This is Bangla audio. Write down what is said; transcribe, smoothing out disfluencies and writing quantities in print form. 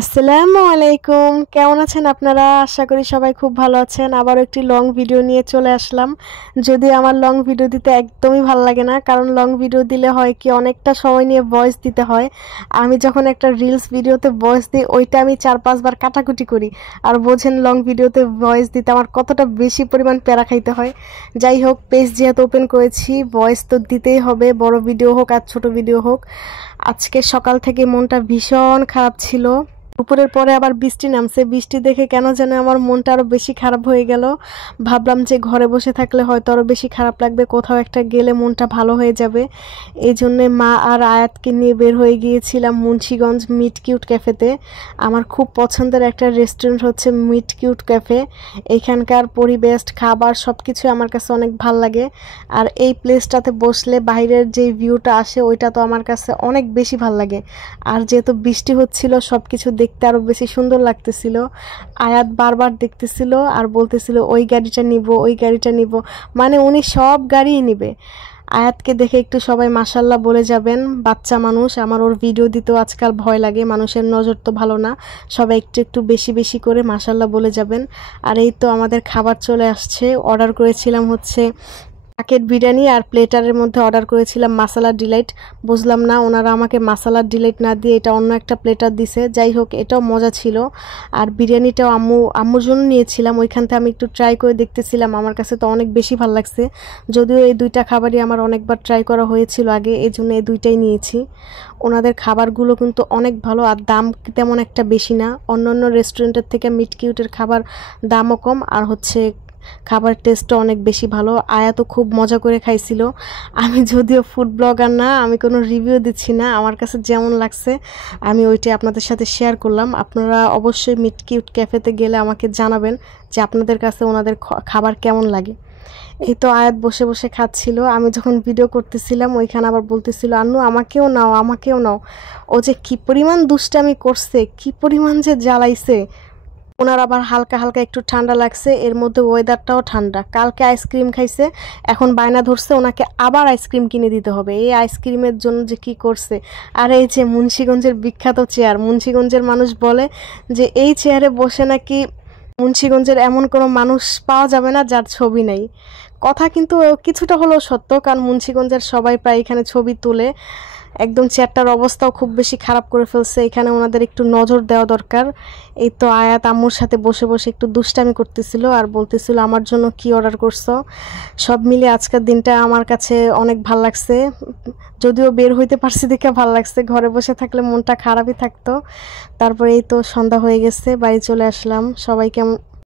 আসসালামু আলাইকুম, কেমন আছেন আপনারা? আশা করি সবাই খুব ভালো আছেন। আবারও একটি লং ভিডিও নিয়ে চলে আসলাম। যদিও আমার লং ভিডিও দিতে একদমই ভালো লাগে না, কারণ লং ভিডিও দিলে হয় কি অনেকটা সময় নিয়ে ভয়েস দিতে হয়। আমি যখন একটা রিলস ভিডিওতে ভয়েস দিই ওইটা আমি 4-5 বার কাটাকুটি করি। আর বোঝেন লং ভিডিওতে ভয়েস দিতে আমার কতটা বেশি পরিমাণ প্যারা খাইতে হয়। যাই হোক, পেজ যেহেতু ওপেন করেছি ভয়েস তো দিতেই হবে, বড় ভিডিও হোক আর ছোট ভিডিও হোক। আজকে সকাল থেকে মনটা ভীষণ খারাপ ছিল। দুপুরের পরে আবার বৃষ্টি নামছে, বৃষ্টি দেখে কেন যেন আমার মনটা আরো বেশি খারাপ হয়ে গেল। ভাবলাম যে ঘরে বসে থাকলে হয়তো আরো বেশি খারাপ লাগবে, কোথাও একটা গেলে মনটা ভালো হয়ে যাবে। এই জন্যে মা আর আয়াতকে নিয়ে বের হয়ে গিয়েছিলাম মুন্সিগঞ্জ মিট কিউট ক্যাফেতে। আমার খুব পছন্দের একটা রেস্টুরেন্ট হচ্ছে মিট কিউট ক্যাফে। এখানকার পরিবেশ, খাবার সব কিছু আমার কাছে অনেক ভাল লাগে। আর এই প্লেসটাতে বসলে বাইরের যে ভিউটা আসে ওইটা তো আমার কাছে অনেক বেশি ভাল লাগে। আর যেহেতু বৃষ্টি হচ্ছিল সব কিছু দেখতে আরো বেশি সুন্দর লাগতেছিল। আয়াত বারবার দেখতেছিল আর বলতেছিল ওই গাড়িটা নিব, ওই গাড়িটা নিব, মানে উনি সব গাড়িই নিবে। আয়াতকে দেখে একটু সবাই মাশাল্লাহ বলে যাবেন। বাচ্চা মানুষ, আমার ওর ভিডিও দিতেও আজকাল ভয় লাগে, মানুষের নজর তো ভালো না। সবাই একটু একটু বেশি বেশি করে মাশাল্লাহ বলে যাবেন। আর এই তো আমাদের খাবার চলে আসছে। অর্ডার করেছিলাম হচ্ছে প্যাকেট বিরিয়ানি, আর প্লেটারের মধ্যে অর্ডার করেছিলাম মাসালা ডিলাইট। বুঝলাম না ওনারা আমাকে মাসালা ডিলাইট না দিয়ে এটা অন্য একটা প্লেটার দিছে। যাই হোক, এটাও মজা ছিল। আর বিরিয়ানিটাও আম্মুর জন্য নিয়েছিলাম, ওইখান থেকে আমি একটু ট্রাই করে দেখতেছিলাম। আমার কাছে তো অনেক বেশি ভালো লাগছে, যদিও এই দুইটা খাবারই আমার অনেকবার ট্রাই করা হয়েছিল আগে, এই জন্য এই দুইটাই নিয়েছি। ওনাদের খাবারগুলো কিন্তু অনেক ভালো, আর দাম তেমন একটা বেশি না। অন্য অন্য রেস্টুরেন্টের থেকে মিট কিউটের খাবার দামও কম, আর হচ্ছে খাবার টেস্টও অনেক বেশি ভালো। আয়া তো খুব মজা করে খাইছিল। আমি যদিও ফুড ব্লগার না, আমি কোনো রিভিউ দিচ্ছি না, আমার কাছে যেমন লাগছে আমি ওইটাই আপনাদের সাথে শেয়ার করলাম। আপনারা অবশ্যই মিট কিউট ক্যাফেতে গেলে আমাকে জানাবেন যে আপনাদের কাছে ওনাদের খাবার কেমন লাগে। এই তো আয়াত বসে বসে খাচ্ছিল, আমি যখন ভিডিও করতেছিলাম ওইখানে আবার বলতেছিল আন্নু আমাকেও নাও, আমাকেও নাও। ও যে কি পরিমাণ দুষ্টামি করছে, কি পরিমাণ যে জ্বালাইছে। ওনার আবার হালকা হালকা একটু ঠান্ডা লাগছে, এর মধ্যে ওয়েদারটাও ঠান্ডা। কালকে আইসক্রিম খাইছে, এখন বায়না ধরছে ওনাকে আবার আইসক্রিম কিনে দিতে হবে। এই আইসক্রিমের জন্য যে কি করছে। আর এই যে মুন্সিগঞ্জের বিখ্যাত চেয়ার, মুন্সিগঞ্জের মানুষ বলে যে এই চেয়ারে বসে নাকি মুন্সিগঞ্জের এমন কোনো মানুষ পাওয়া যাবে না যার ছবি নেই। কথা কিন্তু কিছুটা হলেও সত্য, কারণ মুন্সিগঞ্জের সবাই প্রায় এখানে ছবি তুলে। একদম চেয়ারটার অবস্থাও খুব বেশি খারাপ করে ফেলছে, এখানে ওনাদের একটু নজর দেওয়া দরকার। এই তো আয়াত আম্মুর সাথে বসে বসে একটু দুষ্টামি করতেছিল আর বলতেছিল আমার জন্য কি অর্ডার করছো। সব মিলে আজকের দিনটা আমার কাছে অনেক ভাল লাগছে। যদিও বের হইতে পারছি দেখে ভাল লাগছে, ঘরে বসে থাকলে মনটা খারাপই থাকতো। তারপরে এই তো সন্ধ্যা হয়ে গেছে, বাড়ি চলে আসলাম। সবাই কেমন